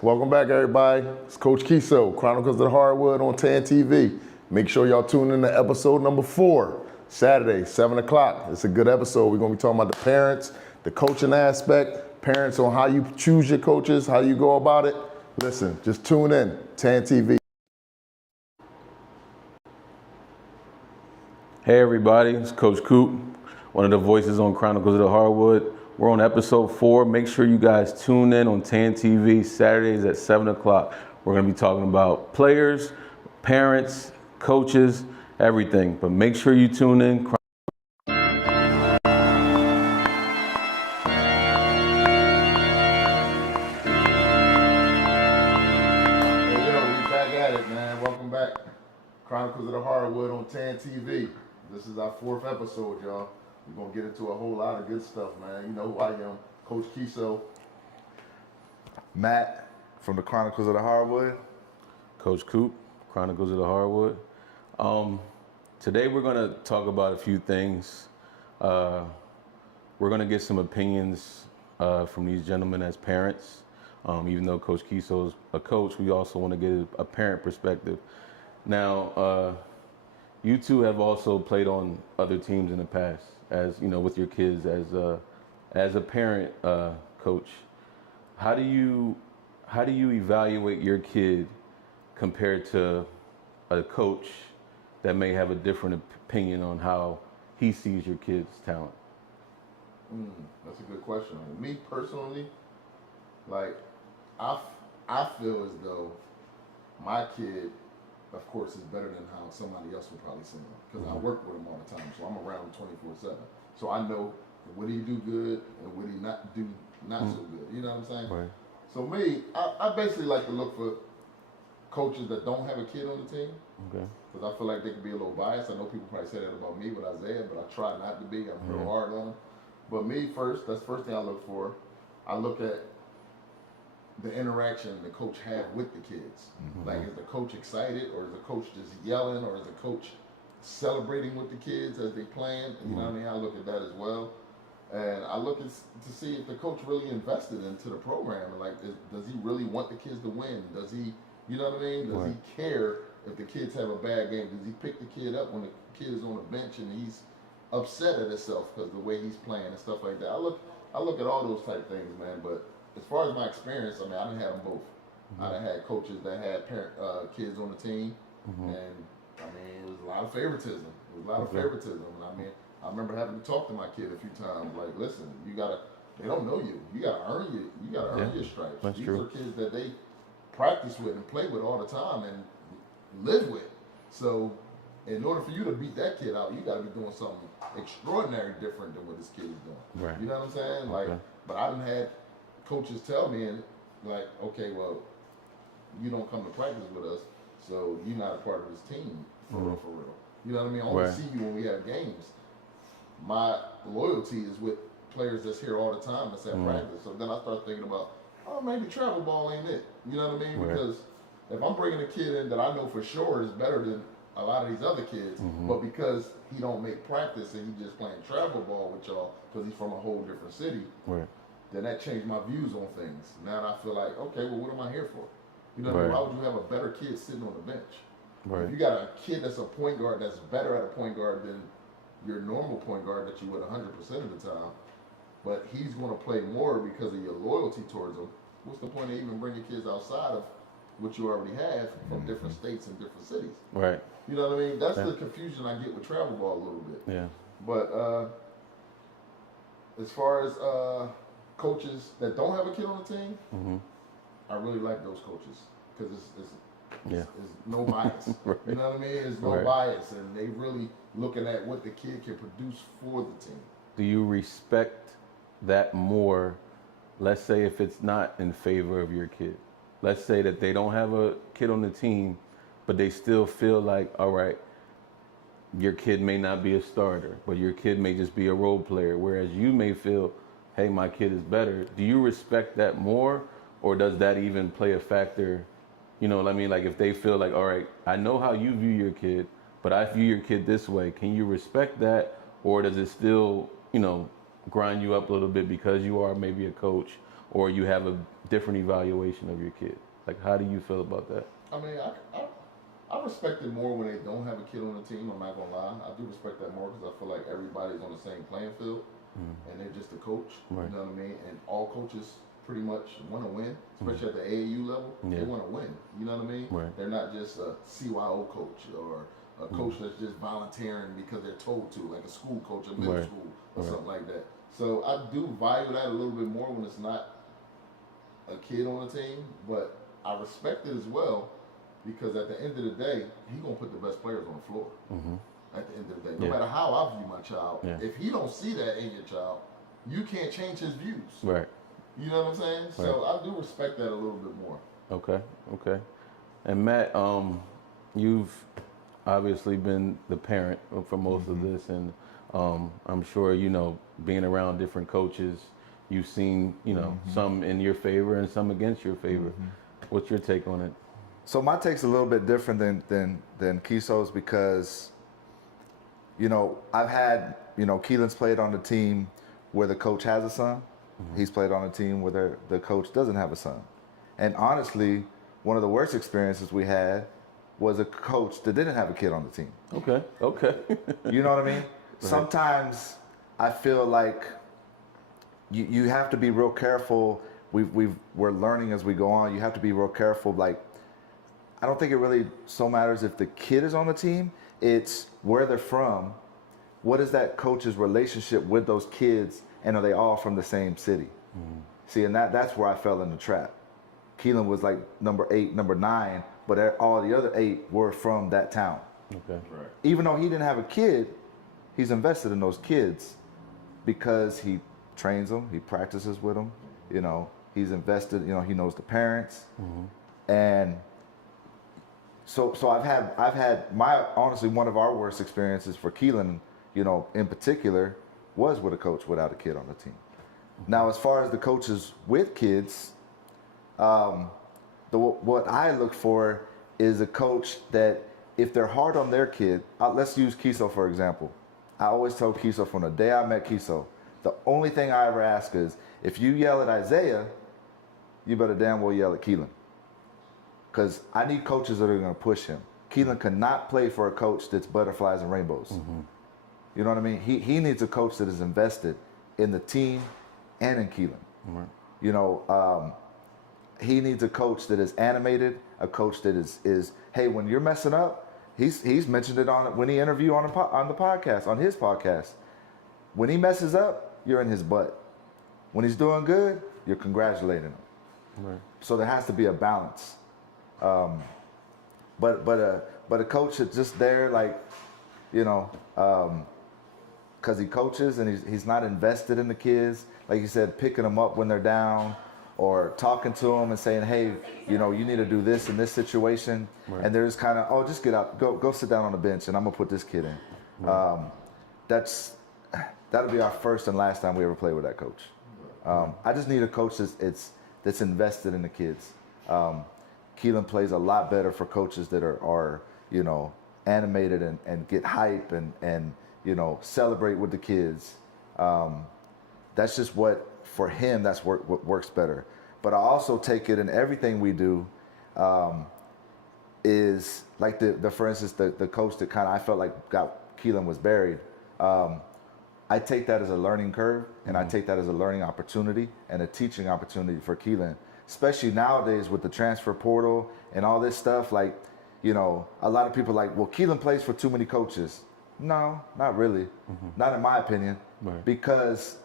Welcome back, everybody. It's Coach Keso, Chronicles of Hardwood on TAAN TV. Make sure y'all tune in to episode number 4, Saturday, 7 o'clock. It's a good episode. We're going to be talking about the parents, the coaching aspect, parents on how you choose your coaches, how you go about it. Listen, just tune in, TAAN TV. Hey everybody, it's Coach Coop, one of the voices on Chronicles of the Hardwood. We're on episode 4. Make sure you guys tune in on TAAN TV Saturdays at 7 o'clock. We're going to be talking about players, parents, coaches, everything. But make sure you tune in. Hey, yo, we back at it, man. Welcome back. Chronicles of the Hardwood on TAAN TV. This is our 4th episode, y'all. We're going to get into a whole lot of good stuff, man. You know who I am, Coach Keso. Matt from the Chronicles of the Hardwood. Coach Coop, Chronicles of the Hardwood. Today we're going to talk about a few things. We're going to get some opinions from these gentlemen as parents. Even though Coach Keso is a coach, we also want to get a parent perspective. Now, you two have also played on other teams in the past, as you know, with your kids. As a parent, coach, how do you evaluate your kid compared to a coach that may have a different opinion on how he sees your kid's talent? That's a good question. Me personally, like I feel as though my kid, of course, is better than how somebody else would probably see him, because I work with him all the time, so I'm around him 24/7. So I know what he do good and what he not do not so good. You know what I'm saying? Right. So me, I basically like to look for coaches that don't have a kid on the team, Okay. because I feel like they could be a little biased. I know people probably say that about me with Isaiah, but I try not to be. I'm real hard on him. But me first, that's the first thing I look for. I look at the interaction the coach had with the kids. Like, is the coach excited, or is the coach just yelling, or is the coach celebrating with the kids as they playing? You know what I mean? I look at that as well. And I look to see if the coach really invested into the program. And like, does he really want the kids to win? Does he, you know what I mean? Does he care if the kids have a bad game? Does he pick the kid up when the kid is on the bench and he's upset at himself because the way he's playing and stuff like that? I look at all those type things, man. But as far as my experience, I mean, I done had them both. I done had coaches that had kids on the team, and I mean, it was a lot of favoritism. It was a lot of favoritism, and I mean, I remember having to talk to my kid a few times. Like, listen, they don't know you. You gotta earn your stripes. That's These true. are kids that they practice with and play with all the time and live with. So, in order for you to beat that kid out, you gotta be doing something extraordinary different than what this kid is doing. Right. You know what I'm saying? Like, but I done had coaches tell me, and like, okay, well, you don't come to practice with us, so you're not a part of this team, for real, for real. You know what I mean? I only see you when we have games. My loyalty is with players that's here all the time that's at practice. So then I start thinking about, oh, maybe travel ball ain't it. You know what I mean? Because if I'm bringing a kid in that I know for sure is better than a lot of these other kids, but because he don't make practice and he just playing travel ball with y'all because he's from a whole different city, then that changed my views on things. Now I feel like, okay, well, what am I here for? You know what I mean? Why would you have a better kid sitting on the bench? If you got a kid that's a point guard that's better at a point guard than your normal point guard that you would 100% of the time, but he's going to play more because of your loyalty towards him, what's the point of even bringing kids outside of what you already have from different states and different cities? Right. You know what I mean? That's the confusion I get with travel ball a little bit. Yeah. But as far as coaches that don't have a kid on the team, I really like those coaches because it's no bias. You know what I mean? There's no bias, and they really looking at what the kid can produce for the team. Do you respect that more? Let's say if it's not in favor of your kid. Let's say that they don't have a kid on the team, but they still feel like, all right, your kid may not be a starter, but your kid may just be a role player, whereas you may feel, hey, my kid is better. Do you respect that more, or does that even play a factor? You know what I mean? Like, if they feel like, all right, I know how you view your kid, but I view your kid this way. Can you respect that, or does it still, you know, grind you up a little bit because you are maybe a coach or you have a different evaluation of your kid? Like, how do you feel about that? I mean, I respect it more when they don't have a kid on the team. I'm not gonna lie. I do respect that more because I feel like everybody's on the same playing field, and they're just a coach. Right. You know what I mean? And all coaches pretty much want to win, especially at the AAU level. Yeah. They want to win. You know what I mean? Right. They're not just a CYO coach or a coach that's just volunteering because they're told to, like a school coach at middle school or something like that. So I do value that a little bit more when it's not a kid on the team, but I respect it as well because at the end of the day, he's gonna put the best players on the floor. At the end of the day, no matter how I view my child, if he don't see that in your child, you can't change his views. Right. You know what I'm saying? Right. So I do respect that a little bit more. Okay. And Matt, you've obviously been the parent for most of this, and I'm sure, you know, being around different coaches, you've seen, you know, some in your favor and some against your favor. What's your take on it? So my take's a little bit different than Keso's because, you know, I've had, you know, Keelan's played on the team where the coach has a son. He's played on a team where the coach doesn't have a son. And honestly, one of the worst experiences we had was a coach that didn't have a kid on the team. Okay. You know what I mean? Right. Sometimes I feel like you have to be real careful. We're learning as we go on. You have to be real careful. Like, I don't think it really so matters if the kid is on the team. It's where they're from. What is that coach's relationship with those kids, and are they all from the same city? See, and that's where I fell in the trap. Keelan was like number 8, number 9, but all the other 8 were from that town. Okay. Right. Even though he didn't have a kid, he's invested in those kids because he trains them, he practices with them, you know, he's invested, you know, he knows the parents. And so I've had honestly, one of our worst experiences for Keelan, you know, in particular, was with a coach without a kid on the team. Now, as far as the coaches with kids, what I look for is a coach that, if they're hard on their kid, let's use Keso for example. I always told Keso from the day I met Keso, the only thing I ever ask is, if you yell at Isaiah, you better damn well yell at Keelan. Because I need coaches that are going to push him. Keelan cannot play for a coach that's butterflies and rainbows. You know what I mean? He needs a coach that is invested in the team and in Keelan. You know, he needs a coach that is animated, a coach that is hey, when you're messing up, he's mentioned it when he interviewed on the podcast, on his podcast. When he messes up, you're in his butt. When he's doing good, you're congratulating him. Right. So there has to be a balance. But a coach is just there, like, you know, because he coaches and he's not invested in the kids. Like you said, picking them up when they're down, or talking to them and saying, hey, you know, you need to do this in this situation. Right. And they're just kind of, oh, just get out, go sit down on the bench, and I'm gonna put this kid in. Right. That'll be our first and last time we ever play with that coach. I just need a coach that's invested in the kids. Keelan plays a lot better for coaches that are you know, animated and get hype and you know, celebrate with the kids. That's just what, for him, that's what works better. But I also take it in everything we do, is like for instance, the coach that kind of I felt like Keelan was buried. I take that as a learning curve, and I take that as a learning opportunity and a teaching opportunity for Keelan, especially nowadays with the transfer portal and all this stuff. Like, you know, a lot of people are like, well, Keelan plays for too many coaches. No, not really. Not in my opinion. Right. Because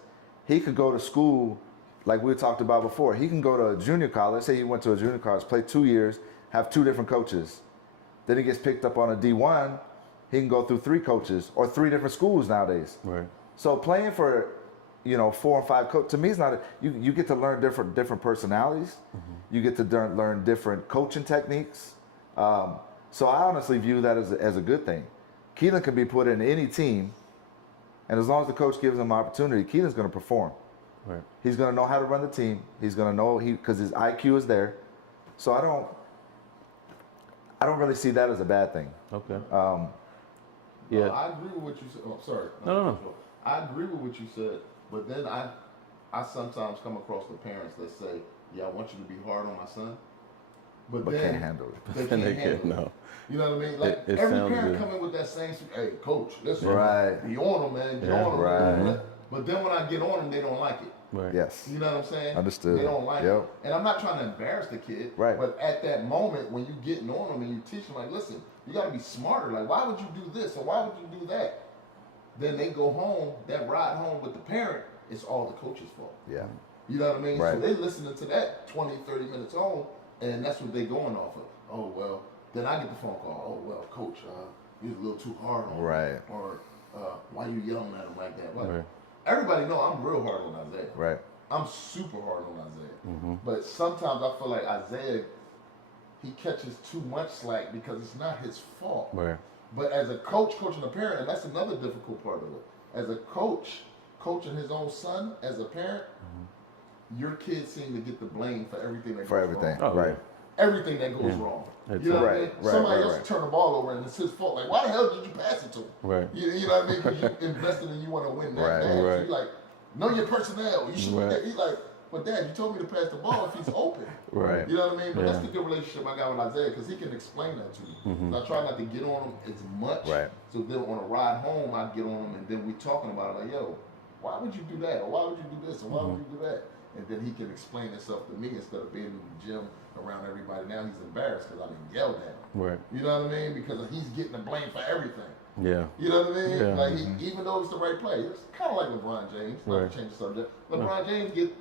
he could go to school, like we talked about before. He can go to a junior college. Say he went to a junior college, play 2 years, have 2 different coaches. Then he gets picked up on a D1. He can go through 3 coaches or 3 different schools nowadays. Right. So playing for, you know, 4 or 5 coaches, to me, it's not you get to learn different personalities. You get to learn different coaching techniques. So I honestly view that as a good thing. Keelan can be put in any team, and as long as the coach gives him an opportunity, Keelan's going to perform. Right. He's going to know how to run the team. He's going to know because his IQ is there. So I don't really see that as a bad thing. Okay. Yeah. I agree with what you said. Oh, sorry. No. I agree with what you said, but then I I sometimes come across the parents that say, "Yeah, I want you to be hard on my son," but then can't handle it. they can't handle it. No. You know what I mean? Like It every sounds parent good. come in with that same, "Hey, coach, listen, Right. be on them, man, be Yeah, on them." right. But then when I get on them, they don't like it. Right. Yes. You know what I'm saying? Understood. They don't like Yep. it. And I'm not trying to embarrass the kid. Right. But at that moment, when you getting on them and you teach them, like, listen, you got to be smarter. Like, why would you do this or why would you do that? Then they go home, that ride home with the parent, it's all the coach's fault. Yeah. You know what I mean? Right. So they listening to that 20, 30 minutes home, and that's what they going off of. Oh, well, then I get the phone call. Oh, well, coach, you was a little too hard on him. Right. Or why you yelling at him like that? Well, Right. everybody know I'm real hard on Isaiah. Right. I'm super hard on Isaiah. Mm-hmm. But sometimes I feel like Isaiah, he catches too much slack because it's not his fault. Right. But as a coach, coaching a parent, and that's another difficult part of it. As a coach, coaching his own son, as a parent, your kids seem to get the blame for everything that For goes everything. wrong. Oh, Right. Everything that goes wrong. That's You know what I right, mean? right, Somebody right, else right. turn the ball over and it's his fault. Like, why the hell did you pass it to him? Right. You know what I mean? Because you invested and you want to win that Right, bad. So right. you like, know your personnel. You should. Right. He's like, but Dad, you told me to pass the ball if he's open. Right. You know what I mean? But that's Yeah. the good relationship I got with Isaiah because he can explain that to me. Mm-hmm. So I try not to get on him as much. Right. So then on a ride home, I get on him and then we talking about it like, yo, why would you do that? Or why would you do this? Or why would you do that? And then he can explain himself to me instead of being in the gym around everybody. Now he's embarrassed because I've been yelled at him. Right. You know what I mean? Because he's getting the blame for everything. Yeah. You know what I mean? Yeah. Like even though it's the right play, it's kind of like LeBron James. Not Right. to change the subject. LeBron James get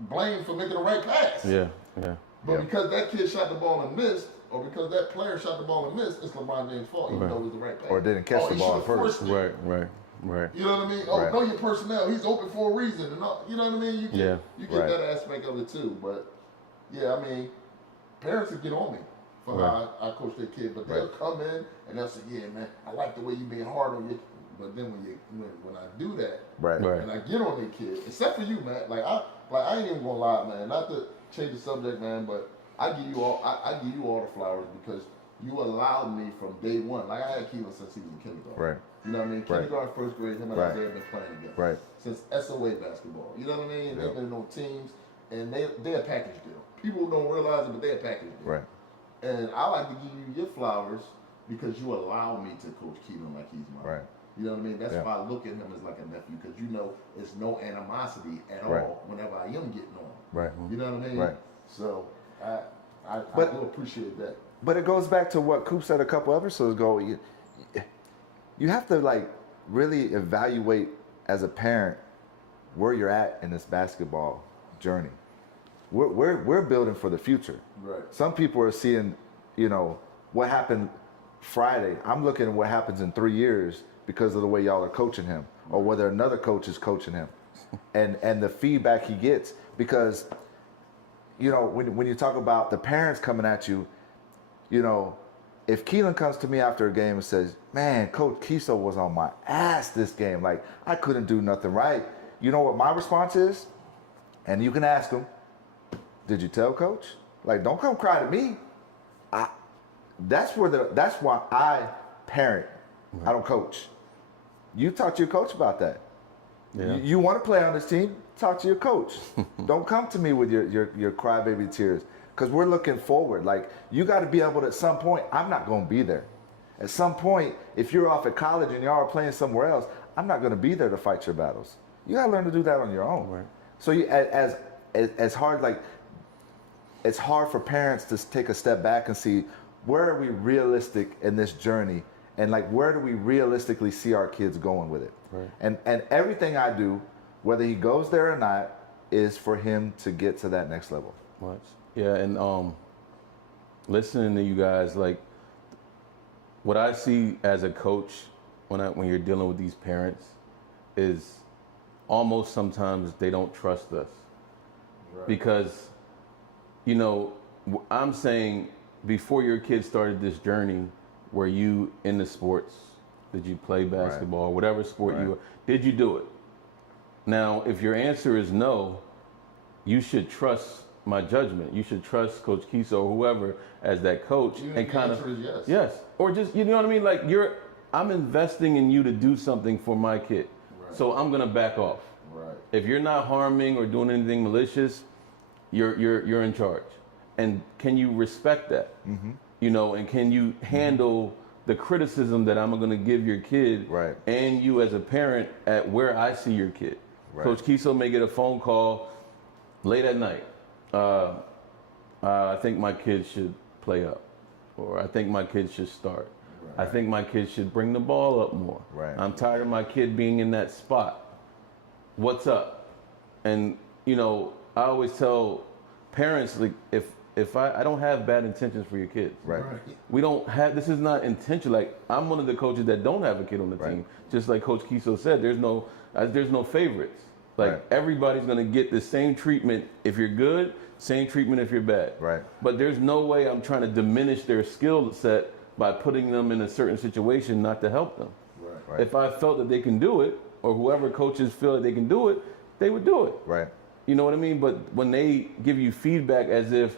blamed for making the right pass. Yeah. Yeah. But Yeah. because that kid shot the ball and missed, or because that player shot the ball and missed, it's LeBron James' fault, even Right. though it was the right pass. Or didn't catch the he ball should've first. forced it. Right. Right. Right. You know what I mean? Oh, Right. know your personnel. He's open for a reason, and all, you know what I mean. You get Yeah. you get Right. that aspect of it too. But yeah, I mean, parents will get on me for Right. how I coach their kid, but they'll come in and they'll say, "Yeah, man, I like the way you being hard on your." But then when I do that, Right. Right. and I get on their kid, except for you, man. I ain't even gonna lie, man. Not to change the subject, man, but I give you all the flowers because you allowed me from day one. Like I had Keelan since he was in kindergarten. Right. You know what I mean? Right. Kindergarten, first grade, him and Right. Isaiah have been playing together. Right. Since SOA basketball. You know what I mean? Yep. They've been on teams, and they're a package deal. People don't realize it, but they're a package deal. Right. And I like to give you your flowers because you allow me to coach Keelan like he's mine. Right. You know what I mean? That's Yeah. why I look at him as like a nephew because you know it's no animosity at Right. all whenever I am getting on. Right. You know what I mean? Right. So I But- do appreciate that. But it goes back to what Coop said a couple episodes ago. You have to like really evaluate as a parent where you're at in this basketball journey. We're building for the future. Right. Some people are seeing, what happened Friday. I'm looking at what happens in 3 years because of the way y'all are coaching him, or whether another coach is coaching him, and the feedback he gets. Because, when you talk about the parents coming at you, if Keelan comes to me after a game and says, "Man, Coach Keso was on my ass this game. Like I couldn't do nothing right." You know what my response is? And you can ask him, "Did you tell Coach? Like, don't come cry to me." That's why I parent. I don't coach. You talk to your coach about that. Yeah. You want to play on this team? Talk to your coach. Don't come to me with your crybaby tears. Because we're looking forward. Like, you got to be able to, at some point, I'm not going to be there. At some point, if you're off at college and y'all are playing somewhere else, I'm not going to be there to fight your battles. You got to learn to do that on your own. Right. So as hard, like, it's hard for parents to take a step back and see where are we realistic in this journey, and like where do we realistically see our kids going with it. Right. And everything I do, whether he goes there or not, is for him to get to that next level. Much. Yeah, and listening to you guys, like what I see as a coach when you're dealing with these parents is almost sometimes they don't trust us. Right. Because, I'm saying before your kid started this journey, were you in the sports? Did you play basketball, whatever sport you were? Did you do it? Now, if your answer is no, you should trust my judgment. You should trust Coach Keso or whoever as that coach, Even and if the kind of answer is yes. yes, or just you know what I mean. Like I'm investing in you to do something for my kid, Right. so I'm gonna back off. Right. If you're not harming or doing anything malicious, you're in charge. And can you respect that? You know, and can you handle the criticism that I'm going to give your kid and you as a parent at where I see your kid? Coach Keso may get a phone call late at night. I think my kid should play up, or I think my kid should start. I think my kid should bring the ball up more. I'm tired of my kid being in that spot. What's up? And, you know, I always tell parents, like, if I don't have bad intentions for your kids. We don't have, this is not intentional. Like, I'm one of the coaches that don't have a kid on the team. Just like Coach Keso said, there's no favorites. Like, everybody's going to get the same treatment if you're good, same treatment if you're bad. But there's no way I'm trying to diminish their skill set by putting them in a certain situation not to help them. If I felt that they can do it, or whoever coaches feel that they can do it, they would do it. You know what I mean? But when they give you feedback as if,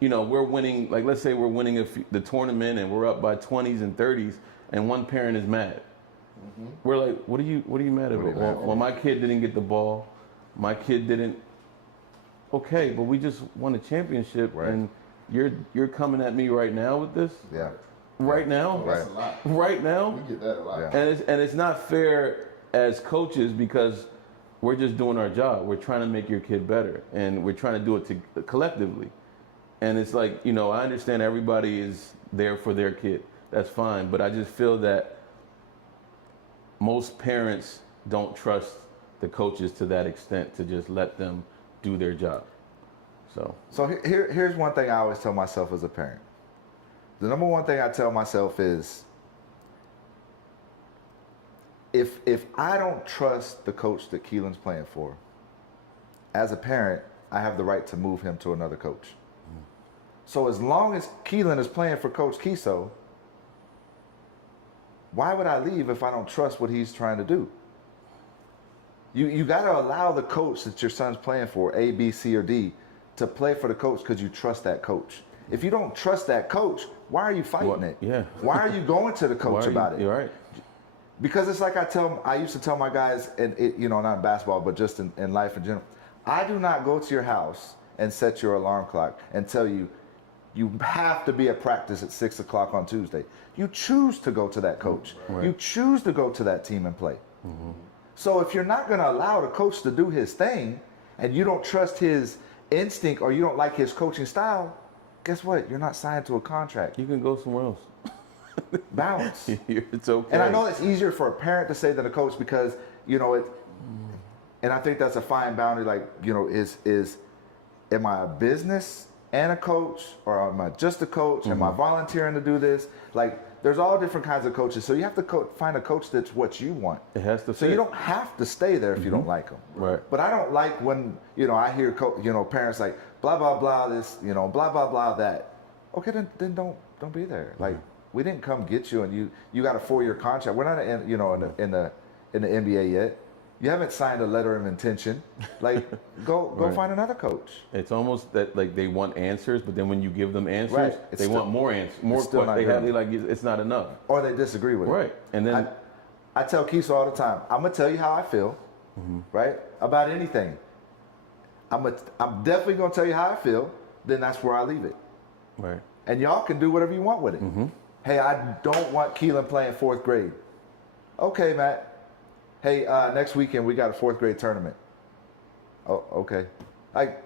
you know, we're winning, like let's say we're winning the tournament and we're up by 20s and 30s and one parent is mad. We're like, what are you mad about? Well, my kid didn't get the ball. My kid didn't. Okay, but we just won a championship and you're coming at me right now with this? Right now? That's a lot. Right now? We get that a lot. And it's not fair as coaches because we're just doing our job. We're trying to make your kid better, and we're trying to do it collectively. And it's like, you know, I understand everybody is there for their kid. That's fine. But I just feel that most parents don't trust the coaches to that extent to just let them do their job. So here's one thing I always tell myself as a parent. The number one thing I tell myself is, if I don't trust the coach that Keelan's playing for, as a parent, I have the right to move him to another coach. So as long as Keelan is playing for Coach Keso, why would I leave if I don't trust what he's trying to do? You got to allow the coach that your son's playing for, A, B, C, or D, to play for the coach because you trust that coach. If you don't trust that coach, why are you fighting it? Why are you going to the coach about it? You're right. Because it's like I used to tell my guys, and you know, not in basketball, but just in life in general. I do not go to your house and set your alarm clock and tell you, you have to be at practice at 6 o'clock on Tuesday. You choose to go to that coach. You choose to go to that team and play. So if you're not going to allow the coach to do his thing, and you don't trust his instinct or you don't like his coaching style, guess what? You're not signed to a contract. You can go somewhere else. Bounce. It's okay. And I know it's easier for a parent to say than a coach because, you know, and I think that's a fine boundary. Like, you know, am I a business and a coach, or am I just a coach? Am I volunteering to do this? Like, there's all different kinds of coaches. So you have to find a coach that's what you want. It has to fit. So you don't have to stay there if you don't like them. But I don't like when, you know, I hear, you know, parents like, blah, blah, blah, this, you know, blah, blah, blah, that. Okay, then don't be there. Like, we didn't come get you, and you got a 4-year contract. We're not, in the NBA yet. You haven't signed a letter of intention. Like, go find another coach. It's almost that like they want answers, but then when you give them answers, they want more answers. More questions. They like it's not enough. Or they disagree with it. And then I tell Keso all the time, I'm gonna tell you how I feel, right? About anything. I'm definitely gonna tell you how I feel. Then that's where I leave it. And y'all can do whatever you want with it. Hey, I don't want Keelan playing 4th grade. Okay, Matt. Hey, next weekend we got a 4th grade tournament. Oh, okay. Like,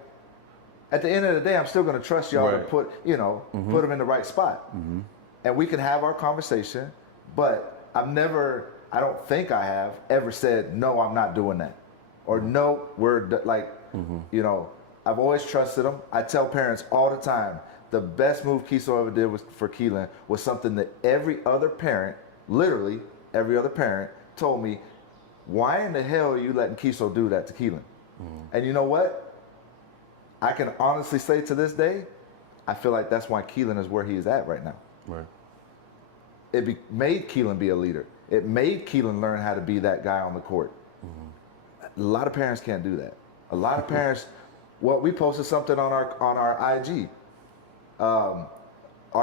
at the end of the day, I'm still going to trust y'all to put them in the right spot. And we can have our conversation, but I don't think I have ever said, no, I'm not doing that. Or no, you know, I've always trusted them. I tell parents all the time, the best move Keso ever did for Keelan was something that every other parent, literally every other parent, told me, why in the hell are you letting Keso do that to Keelan? And you know what? I can honestly say to this day, I feel like that's why Keelan is where he is at right now. It made Keelan be a leader. It made Keelan learn how to be that guy on the court. A lot of parents can't do that. A lot of parents, we posted something on our IG. Are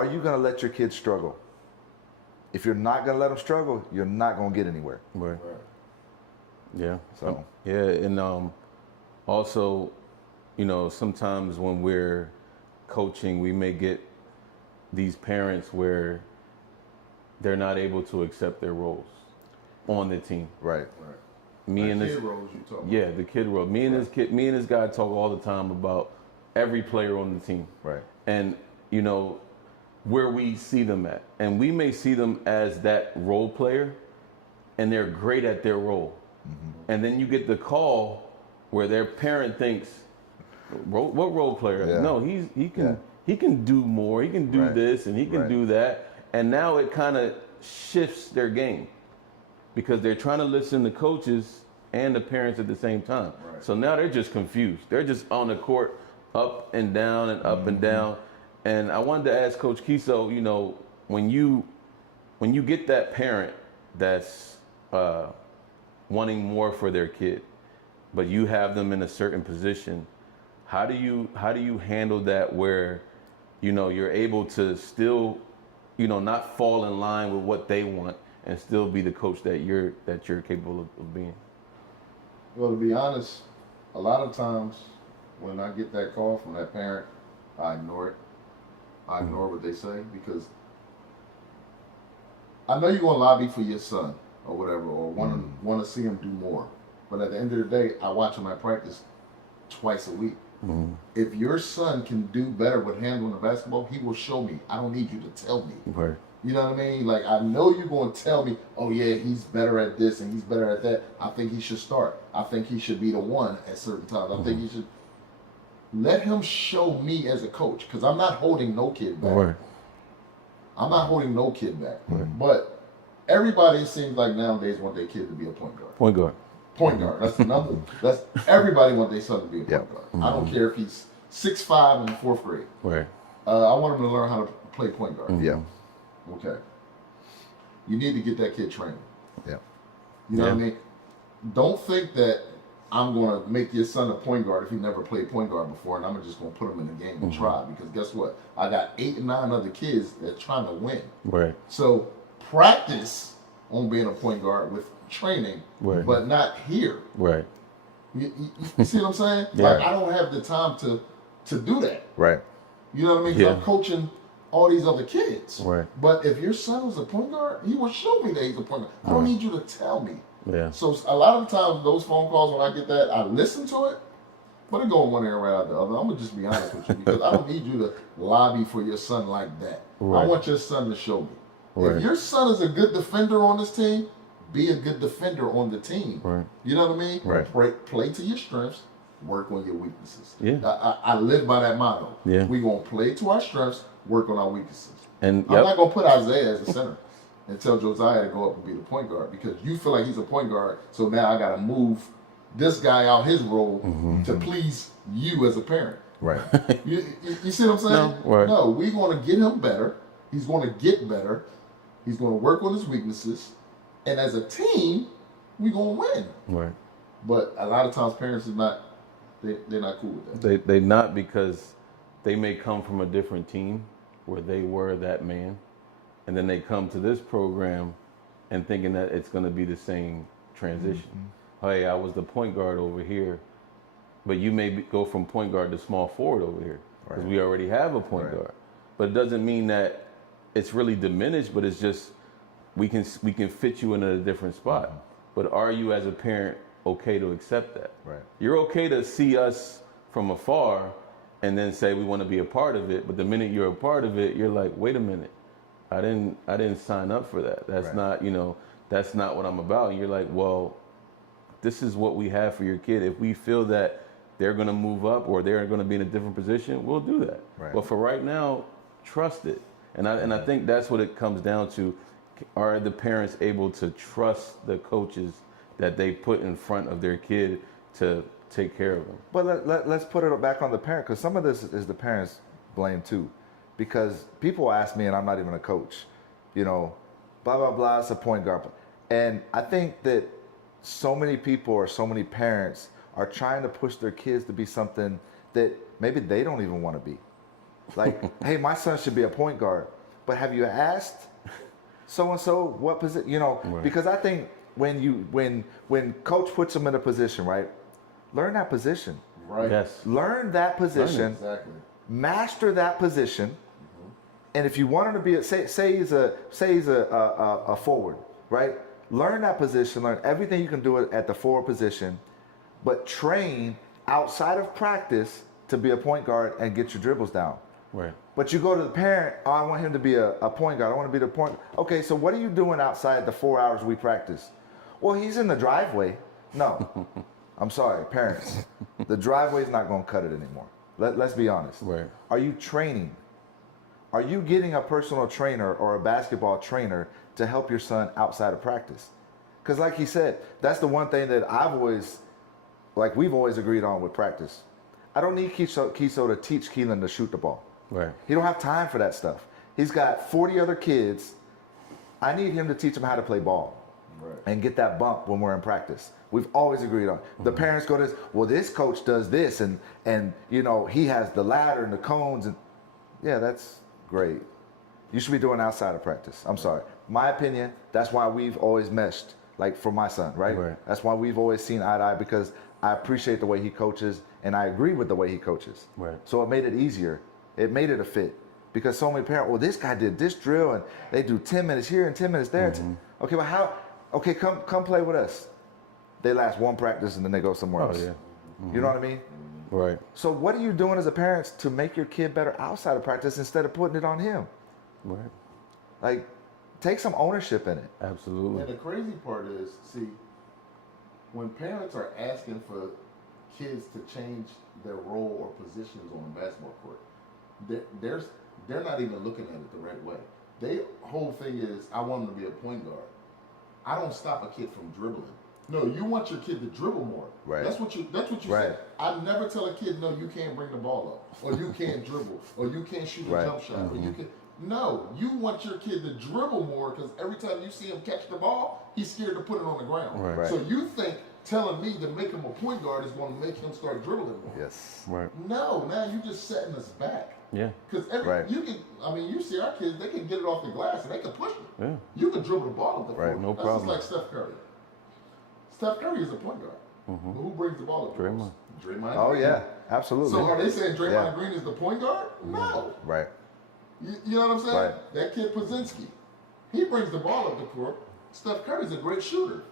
you going to let your kids struggle? If you're not going to let them struggle, you're not going to get anywhere. Yeah. So Yeah, and also, you know, sometimes when we're coaching, we may get these parents where they're not able to accept their roles on the team. right. Me Like and this, kid roles you talking yeah, the kid role. Me and this guy talk all the time about every player on the team, Right. and you know where we see them at, and we may see them as that role player, and they're great at their role, and then you get the call where their parent thinks, "What role player? Yeah. No, he can do more. He can do Right. this, and he can Right. do that." And now it kind of shifts their game because they're trying to listen to coaches and the parents at the same time. Right. So now they're just confused. They're just on the court, up and down and up and down. And I wanted to ask Coach Keso, you know, when you get that parent that's wanting more for their kid, but you have them in a certain position, how do you handle that where, you know, you're able to still, you know, not fall in line with what they want and still be the coach that you're capable of being? Well, to be honest, a lot of times when I get that call from that parent, I ignore it. I ignore what they say because I know you're gonna lobby for your son or whatever, or want to see him do more. But at the end of the day, I watch him at practice twice a week. If your son can do better with handling the basketball, he will show me. I don't need you to tell me. Right. You know what I mean? Like, I know you're going to tell me, oh, yeah, he's better at this and he's better at that. I think he should start. I think he should be the one at certain times. I think he should. Let him show me as a coach, because I'm not holding no kid back. Right. I'm not holding no kid back. But everybody seems like nowadays want their kid to be a point guard. Point guard. Point guard. That's the number. That's everybody want their son to be a point guard. I don't care if he's 6'5" in the 4th grade. Right. I want him to learn how to play point guard. Yeah. Okay. You need to get that kid trained. Yeah. You know what I mean? Don't think that I'm going to make your son a point guard if he never played point guard before, and I'm just going to put him in the game and try. Because guess what? I got 8 or 9 other kids that's trying to win. Right. So practice on being a point guard with training, but not here. Right. You see what I'm saying? Yeah. Like, I don't have the time to do that. Right. You know what I mean? 'Cause Yeah. I'm coaching all these other kids. Right. But if your son was a point guard, he will show me that he's a point guard. I don't need you to tell me. Yeah. So a lot of times those phone calls, when I get that, I listen to it, but it going one ear right out the other. I'm gonna just be honest with you because I don't need you to lobby for your son like that. Right. I want your son to show me. Right. If your son is a good defender on this team, be a good defender on the team. Right. You know what I mean? Right. Play to your strengths, work on your weaknesses. Yeah. I live by that motto. Yeah. We're gonna play to our strengths, work on our weaknesses. And I'm not gonna put Isaiah as a center and tell Josiah to go up and be the point guard because you feel like he's a point guard. So now I gotta move this guy out his role to please you as a parent. Right. You see what I'm saying? No, right. No, we're gonna get him better. He's gonna get better. He's gonna work on his weaknesses, and as a team, we're gonna win. right. But a lot of times, parents are not. They're not cool with that. They not because they may come from a different team where they were that man, and then they come to this program and thinking that it's going to be the same transition. Hey, I was the point guard over here, but you may go from point guard to small forward over here because we already have a point guard. But it doesn't mean that it's really diminished. But it's just we can fit you in a different spot. But are you as a parent okay to accept that? Right. You're okay to see us from afar and then say we want to be a part of it, but the minute you're a part of it, you're like, wait a minute, I didn't sign up for that. That's not, that's not what I'm about. And you're like, well, this is what we have for your kid. If we feel that they're going to move up or they're going to be in a different position, we'll do that. Right. But for right now, trust it. And I think that's what it comes down to. Are the parents able to trust the coaches that they put in front of their kid to take care of them? But let's put it back on the parent, because some of this is the parents' blame too. Because people ask me, and I'm not even a coach, blah, blah, blah, it's a point guard. And I think that so many people or so many parents are trying to push their kids to be something that maybe they don't even want to be. Like, hey, my son should be a point guard. But have you asked so-and-so what position, Right. Because I think when coach puts them in a position, right? Learn that position. Right. Yes. Learn that position. Exactly. Master that position. And if you want him to be say he's a forward, right? Learn that position. Learn everything you can do at the forward position, but train outside of practice to be a point guard and get your dribbles down. Right. But you go to the parent, oh, I want him to be a point guard. I want to be the point. Okay, so what are you doing outside the 4 hours we practice? Well, he's in the driveway. No, I'm sorry, parents. The driveway's not going to cut it anymore. Let's be honest. Right. Are you training? Are you getting a personal trainer or a basketball trainer to help your son outside of practice? Because like he said, that's the one thing that we've always agreed on with practice. I don't need Keso to teach Keelan to shoot the ball. Right. He don't have time for that stuff. He's got 40 other kids. I need him to teach them how to play ball and get that bump when we're in practice. We've always agreed on. The parents go to this, well, this coach does this, and you know, he has the ladder and the cones, and yeah, that's great. You should be doing outside of practice. I'm sorry. My opinion, that's why we've always meshed, like for my son, right? That's why we've always seen eye to eye, because I appreciate the way he coaches and I agree with the way he coaches. Right. So it made it easier. It made it a fit, because so many parents, well, this guy did this drill and they do 10 minutes here and 10 minutes there. Okay, well, how? Okay, come play with us. They last one practice and then they go somewhere else. Yeah. You know what I mean? Right. So what are you doing as a parent to make your kid better outside of practice instead of putting it on him? Right. Like, take some ownership in it. Absolutely. And the crazy part is, see, when parents are asking for kids to change their role or positions on a basketball court, they're not even looking at it the right way. Their whole thing is, I want them to be a point guard. I don't stop a kid from dribbling. No, you want your kid to dribble more. Right. That's what you said. I never tell a kid, no, you can't bring the ball up, or you can't dribble, or you can't shoot a jump shot, or you can. No, you want your kid to dribble more, because every time you see him catch the ball, he's scared to put it on the ground. Right. So you think telling me to make him a point guard is going to make him start dribbling more? Yes. Right. No, now you're just setting us back. Yeah. Because you see our kids, they can get it off the glass and they can push it. Yeah. You can dribble the ball up the floor. No That's problem. just like Steph Curry. Steph Curry is a point guard. But who brings the ball up? Draymond. Draymond. Oh Green. yeah, absolutely. So are they saying Draymond Green is the point guard? No. Right. You know what I'm saying? Right. That kid Pozinski, he brings the ball up the court. Steph Curry's a great shooter.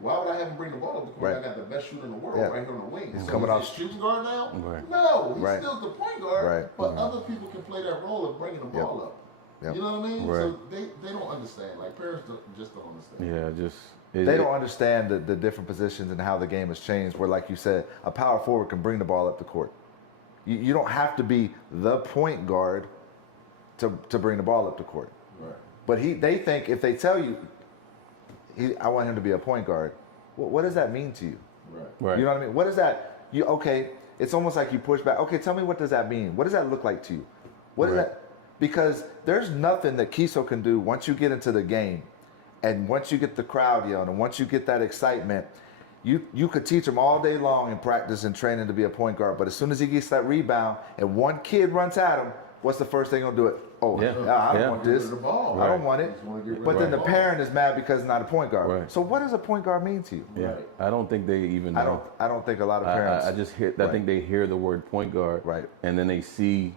Why would I have him bring the ball up the court? Right. I got the best shooter in the world right here on the wing. He's So coming is off he shooting guard now? Right. No, he's Right. still the point guard. Right. But other people can play that role of bringing the ball up. Yep. You know what I mean? Right. So they don't understand. Like parents just don't understand. Yeah. They don't understand the different positions and how the game has changed, where, like you said, a power forward can bring the ball up the court. You don't have to be the point guard to bring the ball up the court. Right. But they think if they tell you, I want him to be a point guard, what does that mean to you? Right. You know what I mean? What is that? Okay, it's almost like you push back. Okay, tell me, what does that mean? What does that look like to you? What is that? Because there's nothing that Keso can do once you get into the game, and once you get the crowd yelling, and once you get that excitement, you could teach him all day long in practice and training to be a point guard. But as soon as he gets that rebound and one kid runs at him, what's the first thing he'll do? I don't want this. The ball. I don't want it. But then the parent is mad because it's not a point guard. Right. So what does a point guard mean to you? Yeah. Right. I don't think they even know. I don't think a lot of parents. I just hear. I think they hear the word point guard. Right. And then they see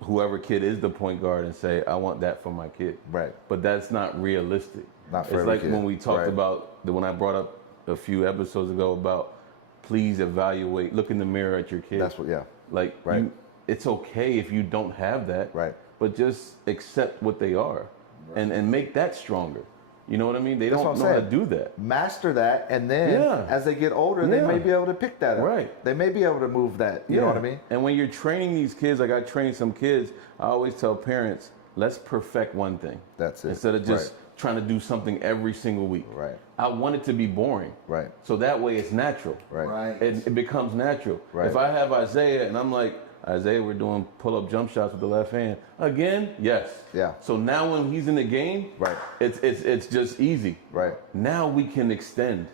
whoever kid is the point guard and say, I want that for my kid. Right. But that's not realistic. Not for It's every like kid. when we talked Right. about, when I brought up a few episodes ago about, please evaluate, look in the mirror at your kid. That's what. Yeah. Like, Right. it's okay if you don't have that. Right. But just accept what they are and make that stronger. You know what I mean? They That's don't what I'm know how to saying. do that. Master that, and then as they get older, they may be able to pick that up. Right. They may be able to move that. You know what I mean? And when you're training these kids, like I train some kids, I always tell parents, let's perfect one thing. That's it. Instead of just trying to do something every single week. Right. I want it to be boring. Right. So that way it's natural. Right. It becomes natural. Right. If I have Isaiah and I'm like, Isaiah, we're doing pull-up jump shots with the left hand. Again, yes. Yeah. So now when he's in the game, it's just easy. Right. Now we can extend.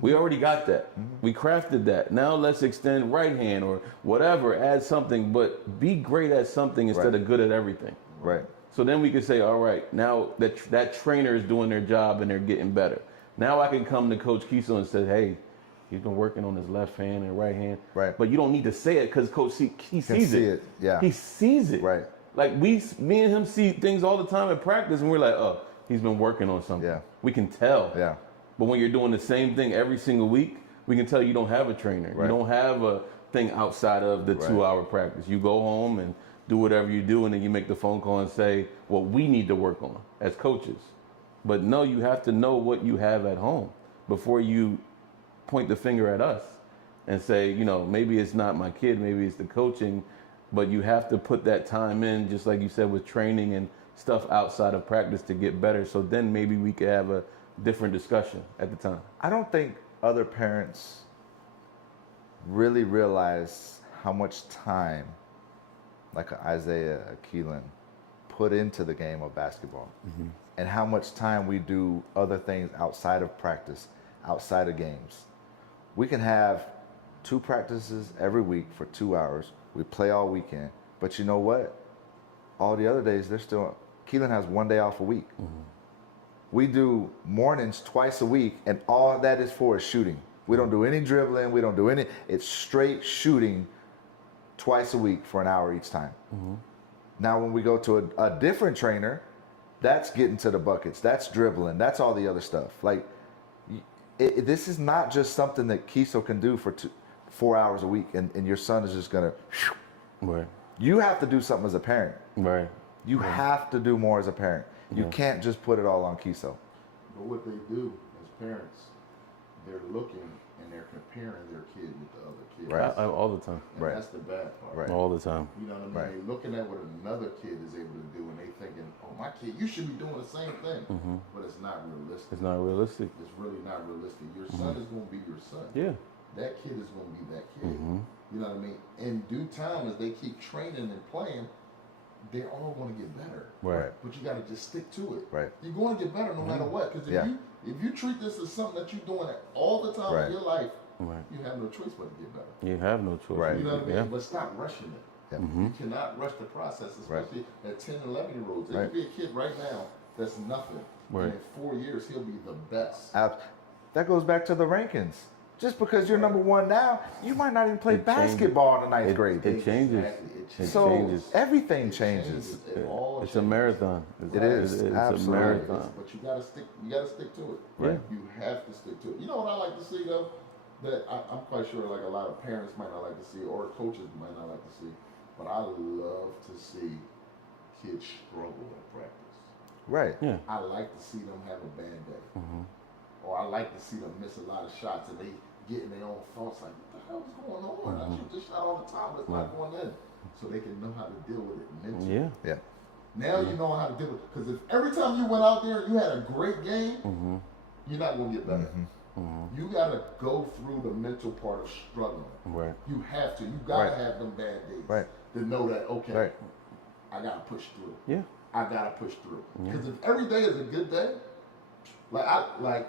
We already got that. We crafted that. Now let's extend right hand or whatever, add something, but be great at something instead of good at everything. Right. So then we can say, all right, now that trainer is doing their job and they're getting better. Now I can come to Coach Keso and say, hey, he's been working on his left hand and right hand. Right. But you don't need to say it because Coach he sees see it. Yeah. He sees it. Right. Like me and him see things all the time in practice, and we're like, oh, he's been working on something. Yeah. We can tell. Yeah. But when you're doing the same thing every single week, we can tell you don't have a trainer. Right. You don't have a thing outside of the 2-hour practice. You go home and do whatever you do, and then you make the phone call and say what we need to work on as coaches. But no, you have to know what you have at home before you point the finger at us and say, you know, maybe it's not my kid, maybe it's the coaching, but you have to put that time in, just like you said, with training and stuff outside of practice to get better. So then maybe we could have a different discussion at the time. I don't think other parents really realize how much time, like Isaiah, Keelan, put into the game of basketball, and how much time we do other things outside of practice, outside of games. We can have 2 practices every week for 2 hours. We play all weekend, but you know what? All the other days, Keelan has 1 day off a week. We do mornings twice a week, and all that is for is shooting. We don't do any dribbling. We don't do any. It's straight shooting twice a week for an hour each time. Now, when we go to a different trainer, that's getting to the buckets. That's dribbling. That's all the other stuff. Like, this is not just something that Keso can do for 4 hours a week, and your son is just going to. Right. You have to do something as a parent. Right. You have to do more as a parent. You can't just put it all on Keso. But what they do as parents, they're looking and they're comparing their kid with the other kid. Right. All the time. And that's the bad part. Right. All the time. You know what I mean? Right. They're looking at what another kid is able to do, and they thinking, "Oh, my kid, you should be doing the same thing." But it's not realistic. It's not realistic. It's really not realistic. Your son is going to be your son. Yeah. That kid is going to be that kid. You know what I mean? In due time, as they keep training and playing, they're all going to get better. Right. But you got to just stick to it. Right. You're going to get better no matter what. Because if you treat this as something that you're doing all the time in your life, you have no choice but to get better. You have no choice. Right. You know what I mean? Yeah. But stop rushing it. Yeah. You cannot rush the process, especially at 10, 11-year-olds. There could be a kid right now that's nothing. Right. And in 4 years, he'll be the best. That goes back to the rankings. Just because you're number 1 now, you might not even play basketball in the 9th grade. It changes. Exactly. So changes. everything changes. It all It's changes. a marathon. It is. It's Absolutely. a marathon. But you gotta stick. You gotta stick to it. Right. You have to stick to it. You know what I like to see though, that I'm quite sure like a lot of parents might not like to see, or coaches might not like to see, but I love to see kids struggle in practice. Right. Yeah. I like to see them have a bad day, or I like to see them miss a lot of shots and they get in their own thoughts like, what the hell is going on? I shoot this shot all the time, but it's not going in. So they can know how to deal with it mentally. Yeah. Yeah. Now you know how to deal with it. Because if every time you went out there and you had a great game, you're not going to get better. You got to go through the mental part of struggling. Right. You have to. You got to have them bad days to know that, okay, I got to push through. Yeah. I got to push through. Because if every day is a good day, like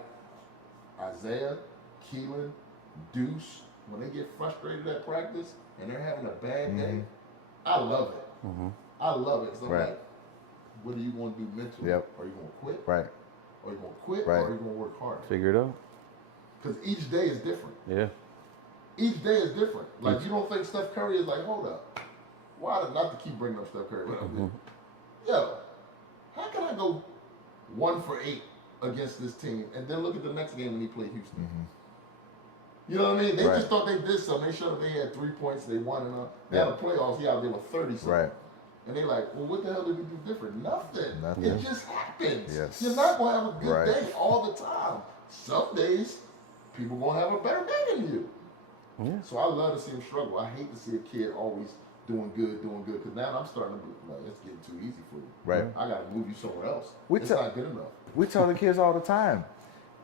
Isaiah, Keelan, Deuce, when they get frustrated at practice and they're having a bad day, I love it. I love it. Because I'm like, what are you going to do mentally? Yep. Are you going to quit? Right. Are you going to quit? Right. Or are you going to work harder? Figure it out. Because each day is different. Yeah. Each day is different. Like, you don't think Steph Curry is like, hold up. Why? Not to keep bringing up Steph Curry, but yo, how can I go 1 for 8 against this team and then look at the next game when he played Houston? You know what I mean? They just thought they did something. They showed up, they had 3 points, they won and they had the playoffs, he out there with 30 something. Right. And they like, well, what the hell did we do different? Nothing. It just happens. Yes. You're not going to have a good Right. day all the time. Some days, people going to have a better day than you. Yeah. So I love to see them struggle. I hate to see a kid always doing good, because now I'm starting to be like, it's getting too easy for you. Right. I got to move you somewhere else. We It's tell- not good enough. We tell the kids all the time,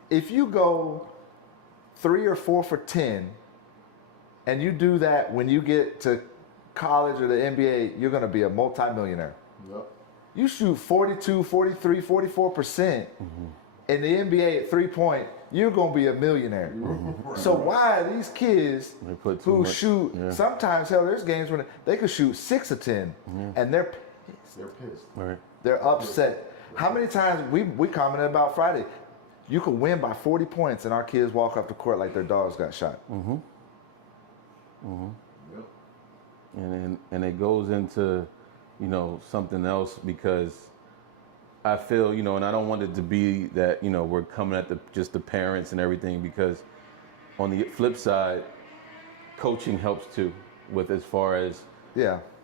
if you go 3 or 4 for 10, and you do that when you get to college or the NBA, you're going to be a multimillionaire. Yep. You shoot 42, 43, 44% in the NBA at 3-point, you're going to be a millionaire. So why are these kids They put too who much- shoot, sometimes, hell, there's games when they could shoot 6 of 10, and they're pissed. They're pissed. Right. They're upset. How many times we commented about Friday? You could win by 40 points and our kids walk off the court like their dogs got shot. Yep. And it goes into, you know, something else, because I feel, you know, and I don't want it to be that, you know, we're coming at just the parents and everything, because on the flip side, coaching helps too, with as far as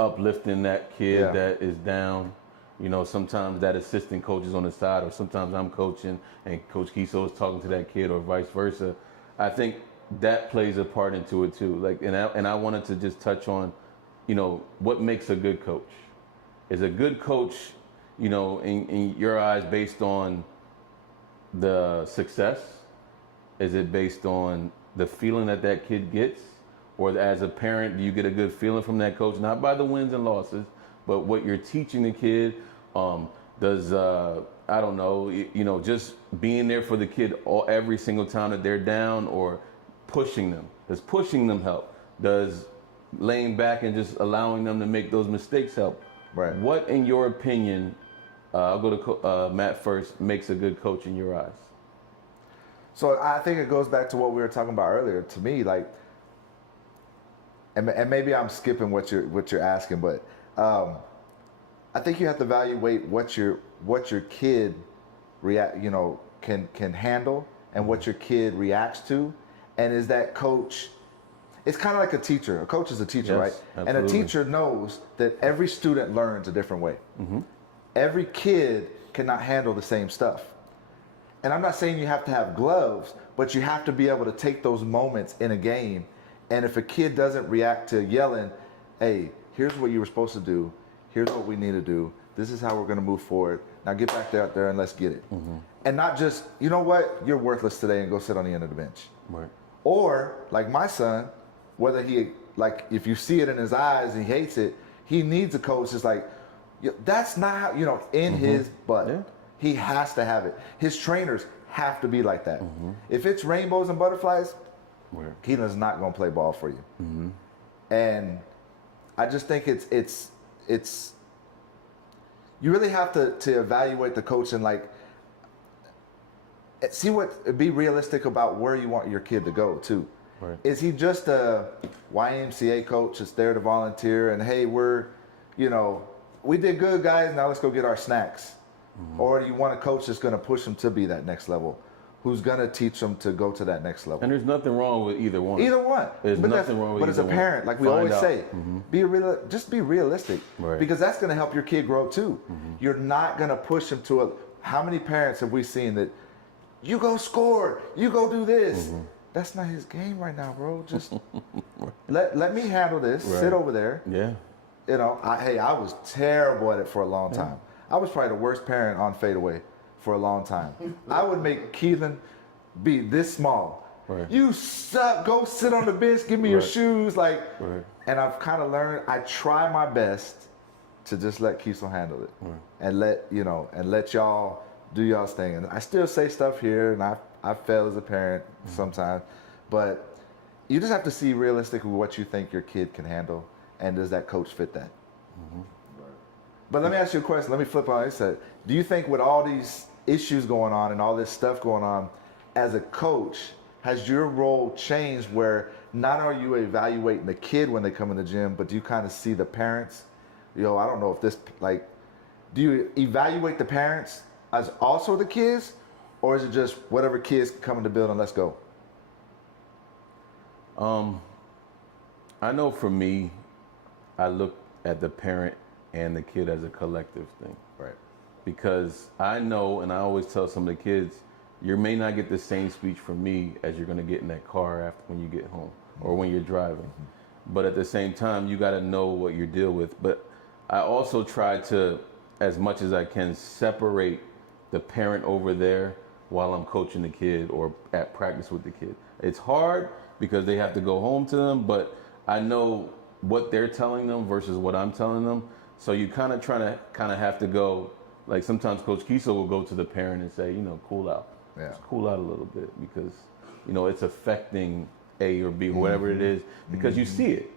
uplifting that kid that is down. You know, sometimes that assistant coach is on the side, or sometimes I'm coaching and Coach Keso is talking to that kid, or vice versa. I think that plays a part into it too. Like, and I wanted to just touch on, you know, what makes a good coach. Is a good coach, you know, in your eyes, based on the success? Is it based on the feeling that that kid gets? Or as a parent, do you get a good feeling from that coach? Not by the wins and losses, but what you're teaching the kid. Does, I don't know, you know, just being there for the kid every single time that they're down, or pushing them? Does pushing them help? Does laying back and just allowing them to make those mistakes help? Right. What, in your opinion, I'll go to Matt first, makes a good coach in your eyes? So I think it goes back to what we were talking about earlier. To me, like, and maybe I'm skipping what you're asking, but I think you have to evaluate what your kid can handle, and what your kid reacts to, and is that coach. It's kind of like a teacher. A coach is a teacher, Yes, right? absolutely. And a teacher knows that every student learns a different way. Every kid cannot handle the same stuff. And I'm not saying you have to have gloves, but you have to be able to take those moments in a game. And if a kid doesn't react to yelling, hey, here's what you were supposed to do. Here's what we need to do. This is how we're going to move forward. Now get back out there and let's get it. And not just, you know what, you're worthless today, and go sit on the end of the bench. Right. Or like my son, whether he, like, if you see it in his eyes and he hates it, he needs a coach that's like, that's not how, you know, in his butt. Yeah. He has to have it. His trainers have to be like that. If it's rainbows and butterflies, Keelan's not going to play ball for you. And I just think it's you really have to evaluate the coach and, like, be realistic about where you want your kid to go too. Right. Is he just a YMCA coach that's there to volunteer and, hey, we did good, guys, now let's go get our snacks? Or do you want a coach that's going to push them to be that next level, who's going to teach them to go to that next level? And there's nothing wrong with either one. Either one. There's nothing wrong with But either as a parent, one. like we always say, just be realistic. Right. Because that's going to help your kid grow too. You're not going to push him to how many parents have we seen that, you go score, you go do this? That's not his game right now, bro. Just let me handle this. Right. Sit over there. Yeah. You know, I was terrible at it for a long time. I was probably the worst parent on fadeaway for a long time. I would make Keelan be this small. Right. You suck. Go sit on the bench. Give me your shoes. Like, and I've kind of learned. I try my best to just let Keso handle it, and let y'all do y'all's thing. And I still say stuff here, and I fail as a parent sometimes, but you just have to see realistically what you think your kid can handle, and does that coach fit that? But let me ask you a question. Let me flip on it. Said, do you think with all these issues going on and all this stuff going on, as a coach, has your role changed where not are you evaluating the kid when they come in the gym, but do you kind of see the parents? I don't know if this, like, do you evaluate the parents as also the kids, or is it just whatever kids come in the building, let's go? I know for me, I look at the parent and the kid as a collective thing. Right. Because I know, and I always tell some of the kids, you may not get the same speech from me as you're going to get in that car after when you get home or when you're driving. But at the same time, you got to know what you deal with. But I also try to, as much as I can, separate the parent over there while I'm coaching the kid or at practice with the kid. It's hard because they have to go home to them, but I know what they're telling them versus what I'm telling them. So you kind of have to go, like sometimes Coach Keso will go to the parent and say, cool out. Yeah. Just cool out a little bit because, it's affecting A or B, whatever it is, because you see it.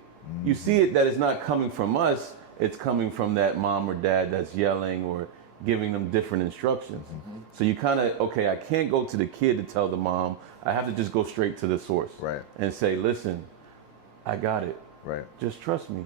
You see it that it's not coming from us, it's coming from that mom or dad that's yelling or, giving them different instructions. So you kind of, okay, I can't go to the kid to tell the mom. I have to just go straight to the source and say, listen, I got it. Just trust me.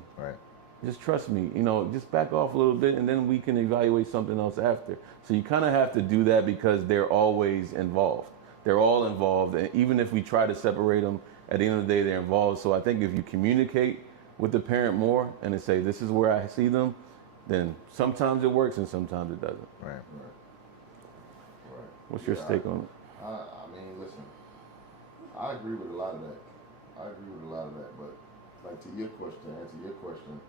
Just trust me. You know, just back off a little bit, and then we can evaluate something else after. So you kind of have to do that because they're always involved. They're all involved, and even if we try to separate them, at the end of the day, they're involved. So I think if you communicate with the parent more and say, this is where I see them, then sometimes it works and sometimes it doesn't. What's your take on it? I mean, listen, I agree with a lot of that. But like to answer your question,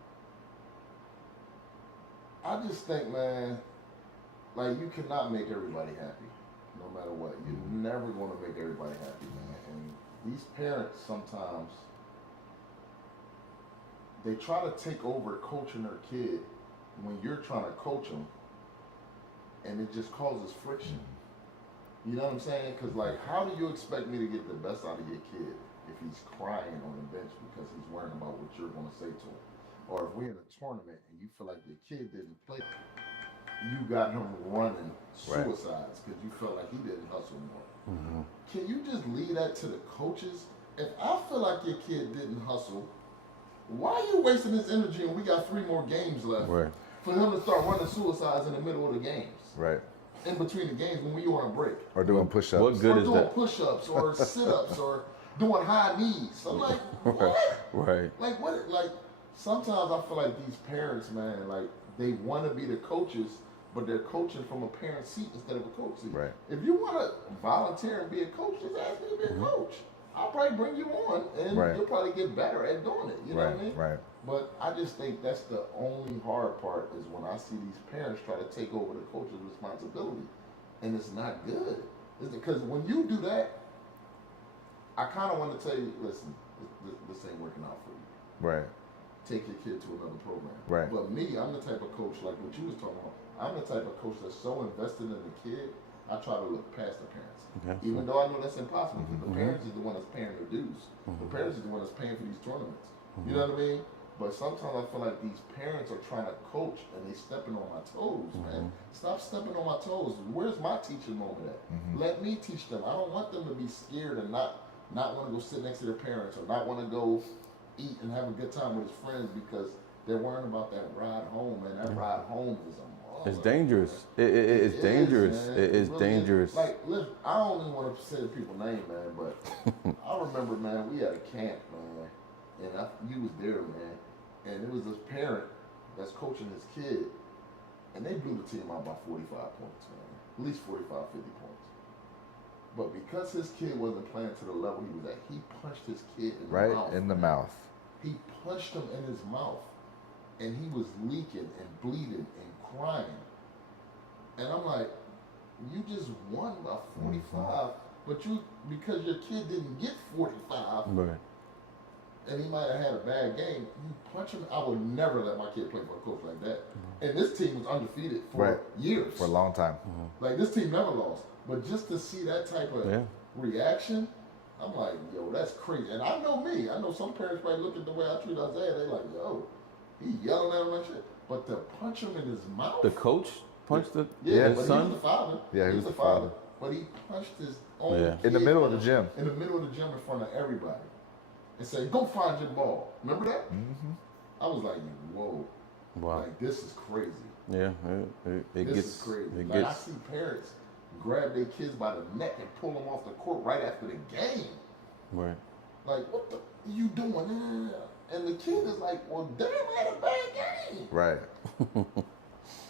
I just think, man, like you cannot make everybody happy, no matter what. You're never going to make everybody happy, man. And these parents sometimes, they try to take over coaching their kid when you're trying to coach them, and it just causes friction. You know what I'm saying? Because like, how do you expect me to get the best out of your kid if he's crying on the bench because he's worrying about what you're going to say to him? Or if we're in a tournament and you feel like your kid didn't play, you got him running suicides because you felt like he didn't hustle more. Can you just leave that to the coaches? If I feel like your kid didn't hustle, why are you wasting his energy and we got 3 more games left for him to start running suicides in the middle of the games? In between the games when we on a break. Or doing push-ups. What good is that? Or doing push-ups or sit-ups or doing high knees. I'm like, what? Like, what? Like, sometimes I feel like these parents, man, like, they want to be the coaches, but they're coaching from a parent seat instead of a coach seat. If you want to volunteer and be a coach, just ask me to be a coach. I'll probably bring you on, and you'll probably get better at doing it. You know what I mean? But I just think that's the only hard part is when I see these parents try to take over the coach's responsibility, and it's not good. Because when you do that, I kind of want to tell you, listen, this ain't working out for you. Take your kid to another program. But me, I'm the type of coach, like what you was talking about, I'm the type of coach that's so invested in the kid, I try to look past the parents. Even though I know that's impossible, because the parents is the one that's paying their dues. The parents is the one that's paying for these tournaments. You know what I mean? But sometimes I feel like these parents are trying to coach and they stepping on my toes, man. Stop stepping on my toes. Where's my teaching moment at? Let me teach them. I don't want them to be scared and not want to go sit next to their parents or not want to go eat and have a good time with his friends because they're worrying about that ride home, and that ride home is a mother. It's dangerous. It's dangerous. It is really dangerous. Is. Like, listen, I don't even want to say the people's name, man, but I remember, man, we had a camp, man, and you was there, man, and it was this parent that's coaching his kid, and they blew the team out by 45 points, man, at least 45, 50 points. But because his kid wasn't playing to the level he was at, he punched his kid in the mouth. Right in the mouth. He punched him in his mouth, and he was leaking and bleeding and crying. And I'm like, you just won by 45, but because your kid didn't get 45, and he might have had a bad game, you punch him. I would never let my kid play for a coach like that. And this team was undefeated for years. For a long time. Like, this team never lost. But just to see that type of reaction, I'm like, yo, that's crazy. And I know me. I know some parents probably look at the way I treat Isaiah. They like, yo, he yelling at him and shit. But to punch him in his mouth. The coach punched his son? He was the father. Yeah, he was the father. But he punched his own kid in the middle of the gym. In the middle of the gym in front of everybody. And say, go find your ball. Remember that? I was like, whoa. Wow. Like, this is crazy. Yeah, it this gets is crazy. It like, gets, I see parents grab their kids by the neck and pull them off the court right after the game. Like, what the you doing? And the kid is like, well, damn, I had a bad game.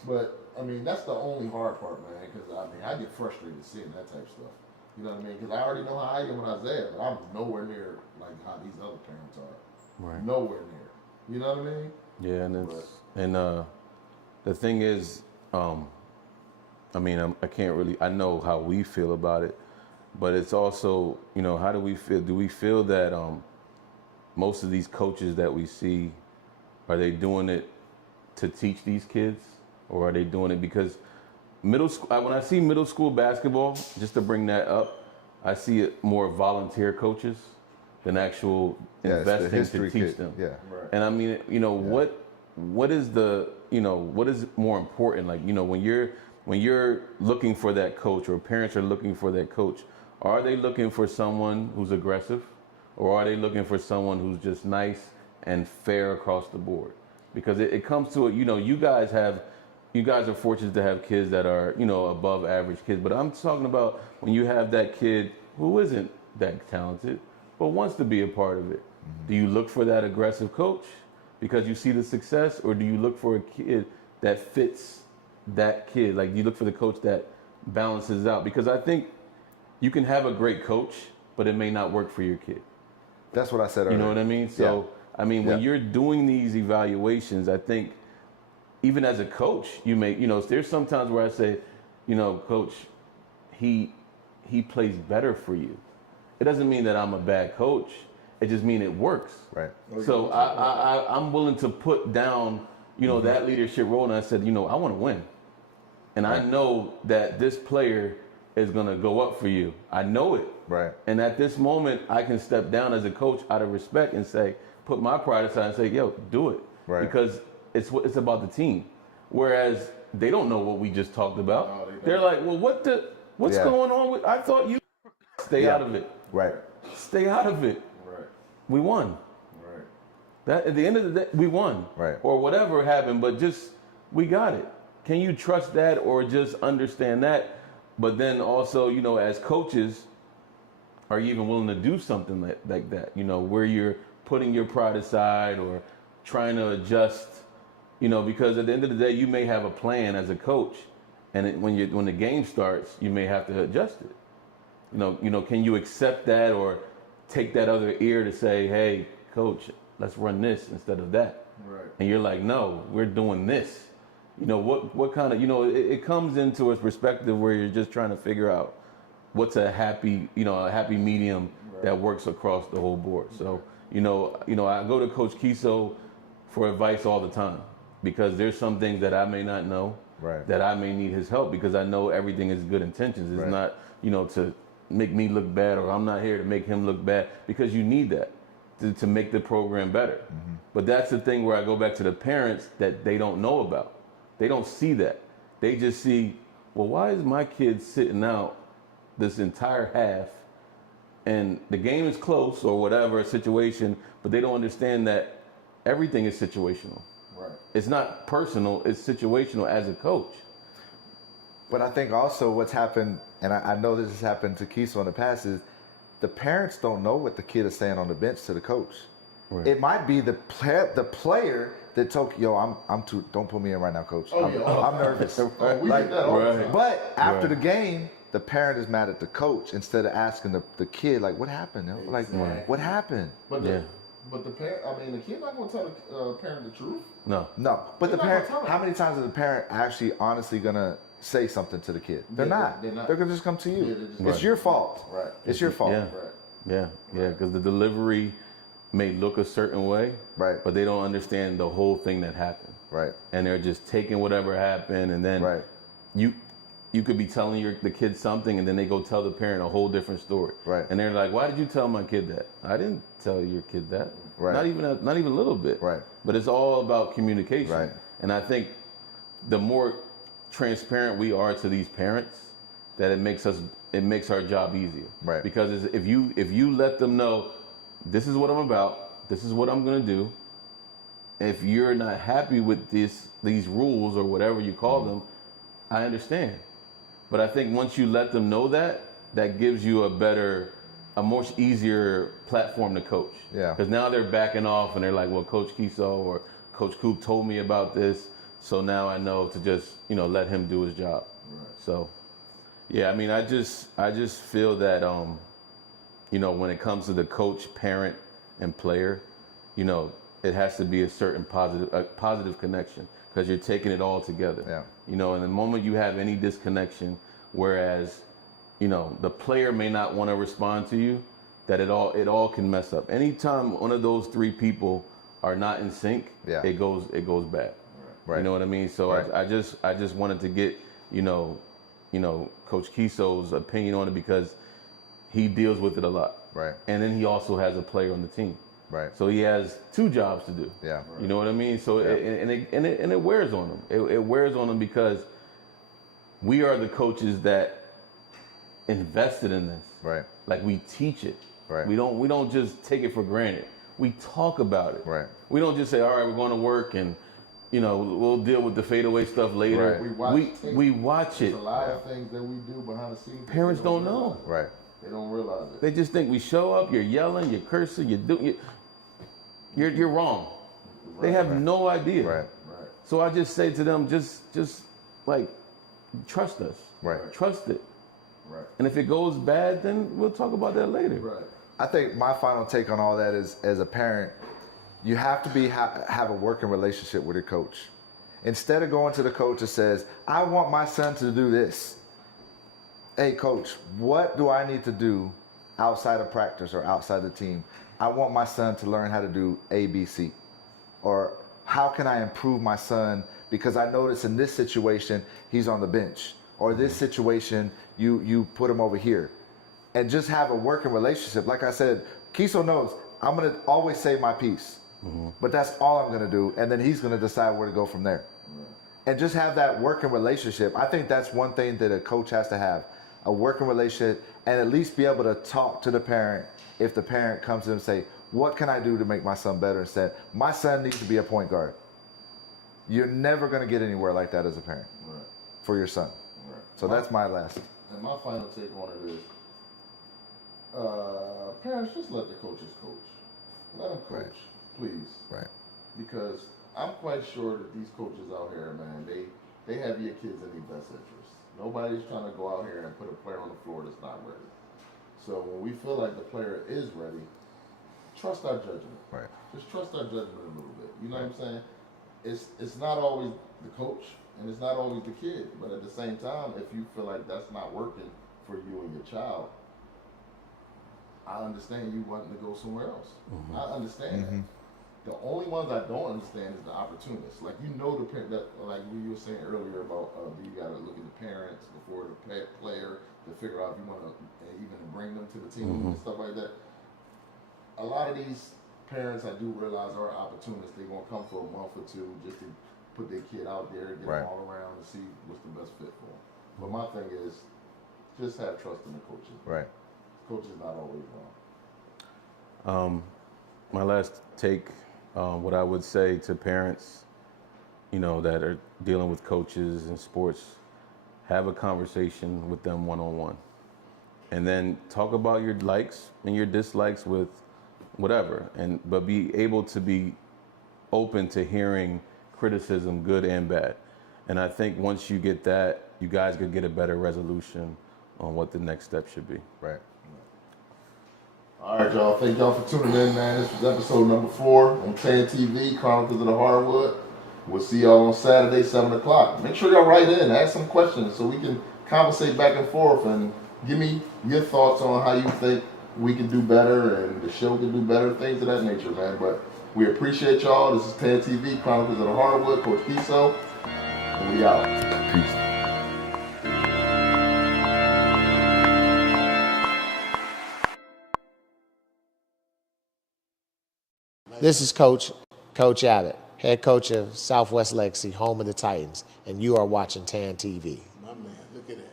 But, I mean, that's the only hard part, man, because, I mean, I get frustrated seeing that type of stuff. You know what I mean? Because I already know how I am with Isaiah, but I'm nowhere near, like, how these other parents are. Nowhere near. You know what I mean? Yeah, and the thing is, I mean, I can't really, I know how we feel about it, but it's also, you know, how do we feel? Do we feel that most of these coaches that we see, are they doing it to teach these kids, or are they doing it because middle school? When I see middle school basketball, just to bring that up, I see it more volunteer coaches than actual investing to teach them. And I mean, you know, what is what is more important? Like, when you're looking for that coach, or parents are looking for that coach, are they looking for someone who's aggressive, or are they looking for someone who's just nice and fair across the board? Because it comes to it, you guys are fortunate to have kids that are, above average kids. But I'm talking about when you have that kid who isn't that talented, but wants to be a part of it. Mm-hmm. Do you look for that aggressive coach because you see the success, or do you look for a kid that fits that kid? Like, do you look for the coach that balances out? Because I think you can have a great coach, but it may not work for your kid. That's what I said earlier. You know what I mean? So, yeah. I mean, when you're doing these evaluations, I think even as a coach, you may, there's sometimes where I say, coach, he plays better for you. It doesn't mean that I'm a bad coach. It just means it works. Right. So I'm willing to put down, that leadership role. And I said, I want to win. And I know that this player is going to go up for you. I know it. Right. And at this moment, I can step down as a coach out of respect and say, put my pride aside and say, yo, do it. Right. Because it's about the team. Whereas they don't know what we just talked about. No, they're like, well, what's going on with, I thought you stay out of it. Right. Stay out of it. Right. We won. Right. That at the end of the day, we won. Right. Or whatever happened, but just, we got it. Can you trust that, or just understand that? But then also, as coaches, are you even willing to do something like that? Where you're putting your pride aside or trying to adjust, because at the end of the day, you may have a plan as a coach, and when the game starts, you may have to adjust it. Can you accept that, or take that other ear to say, hey, coach, let's run this instead of that? Right. And you're like, no, we're doing this. What kind of, it comes into a perspective where you're just trying to figure out what's a happy medium that works across the whole board. So, I go to Coach Keso for advice all the time, because there's some things that I may not know, that I may need his help, because I know everything is good intentions. It's not, to make me look bad, or I'm not here to make him look bad, because you need that to make the program better. Mm-hmm. But that's the thing where I go back to the parents that they don't know about. They don't see that. They just see, well, why is my kid sitting out this entire half, and the game is close or whatever situation, but they don't understand that everything is situational. Right. It's not personal, it's situational as a coach. But I think also what's happened, and I know this has happened to Keso in the past, is the parents don't know what the kid is saying on the bench to the coach. Right. It might be the player that told, yo, I'm too, don't put me in right now, coach. I'm nervous. We did that all the time. But after the game, the parent is mad at the coach instead of asking the kid, like, what happened? Like, what happened? But the parent, the kid not going to tell the parent the truth. No. But the parent, how many times is the parent actually honestly going to say something to the kid? They're not. They're going to just come to you. It's your fault. Right. It's your fault. Yeah. Because the delivery may look a certain way, but they don't understand the whole thing that happened. Right. And they're just taking whatever happened, and then you could be telling the kid something, and then they go tell the parent a whole different story. Right. And they're like, why did you tell my kid that? I didn't tell your kid that. Right. Not even a little bit. Right. But it's all about communication. Right. And I think the more transparent we are to these parents, that it makes our job easier. Right. Because if you let them know, this is what I'm about, this is what I'm going to do. If you're not happy with these rules or whatever you call them, I understand. But I think once you let them know that gives you a more easier platform to coach. Yeah. Because now they're backing off and they're like, well, Coach Keso or Coach Coop told me about this, so now I know to just, let him do his job. Right. So, yeah, I just feel that, when it comes to the coach, parent, and player, it has to be a certain positive connection, because you're taking it all together. Yeah. And the moment you have any disconnection, whereas, the player may not want to respond to you, that it all can mess up. Anytime one of those three people are not in sync, it goes bad. Right. You know what I mean? So I just wanted to get, Coach Keso's opinion on it, because he deals with it a lot. Right. And then he also has a player on the team. Right. So he has 2 jobs to do. Yeah. You know what I mean? So Yeah. it wears on him. It wears on him because we are the coaches that invested in this. Right. Like we teach it. Right. We don't just take it for granted. We talk about it. Right. We don't just say, all right, we're going to work and we'll deal with the fadeaway stuff later. Right. We watch it. There's a lot of things that we do behind the scenes. Parents don't know. Right. They don't realize it. They just think we show up, you're yelling, you're cursing, you're wrong. They have no idea. Right. Right. So I just say to them, just like trust us. Right. Trust it. Right. And if it goes bad, then we'll talk about that later. Right. I think my final take on all that is, as a parent, you have to have a working relationship with your coach. Instead of going to the coach that says, I want my son to do this. Hey, coach, what do I need to do outside of practice or outside the team? I want my son to learn how to do A, B, C. Or how can I improve my son? Because I notice in this situation, he's on the bench. Or this situation, you put him over here. And just have a working relationship. Like I said, Keso knows I'm going to always say my piece. But that's all I'm going to do. And then he's going to decide where to go from there. And just have that working relationship. I think that's one thing that a coach has to have. A working relationship, and at least be able to talk to the parent if the parent comes to them and say, what can I do to make my son better? Instead, my son needs to be a point guard. You're never going to get anywhere like that as a parent for your son. Right. So that's my last. And my final take on it is, parents, just let the coaches coach. Let them coach, please. Right. Because I'm quite sure that these coaches out here, man, they have your kids in their best interest. Nobody's trying to go out here and put a player on the floor that's not ready. So when we feel like the player is ready, trust our judgment. Right. Just trust our judgment a little bit. You know what I'm saying? It's not always the coach and it's not always the kid, but at the same time, if you feel like that's not working for you and your child, I understand you wanting to go somewhere else. I understand that. The only ones I don't understand is the opportunists. Like, you know, like you were saying earlier about you got to look at the parents before the player to figure out if you want to even bring them to the team and stuff like that. A lot of these parents, I do realize, are opportunists. They're going to come for a month or two just to put their kid out there, get them all around and see what's the best fit for them. But my thing is, just have trust in the coaches. Right. Coach is not always wrong. My last take, what I would say to parents, that are dealing with coaches in sports, have a conversation with them one-on-one. And then talk about your likes and your dislikes with whatever, but be able to be open to hearing criticism, good and bad. And I think once you get that, you guys could get a better resolution on what the next step should be. Right. All right, y'all. Thank y'all for tuning in, man. This was episode number 4 on TAAN TV, Chronicles of the Hardwood. We'll see y'all on Saturday, 7 o'clock. Make sure y'all write in, ask some questions so we can conversate back and forth and give me your thoughts on how you think we can do better and the show can do better, things of that nature, man. But we appreciate y'all. This is TAAN TV, Chronicles of the Hardwood, Coach Keso, and we out. Peace. This is Coach Abbott, head coach of Southwest Legacy, home of the Titans, and you are watching TAAN TV. My man, look at that.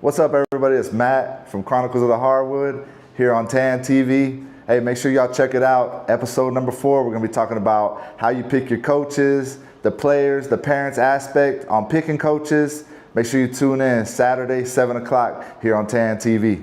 What's up, everybody? It's Matt from Chronicles of the Hardwood here on TAAN TV. Hey, make sure y'all check it out. Episode number 4, we're going to be talking about how you pick your coaches, the players, the parents aspect on picking coaches. Make sure you tune in Saturday, 7 o'clock here on TAAN TV.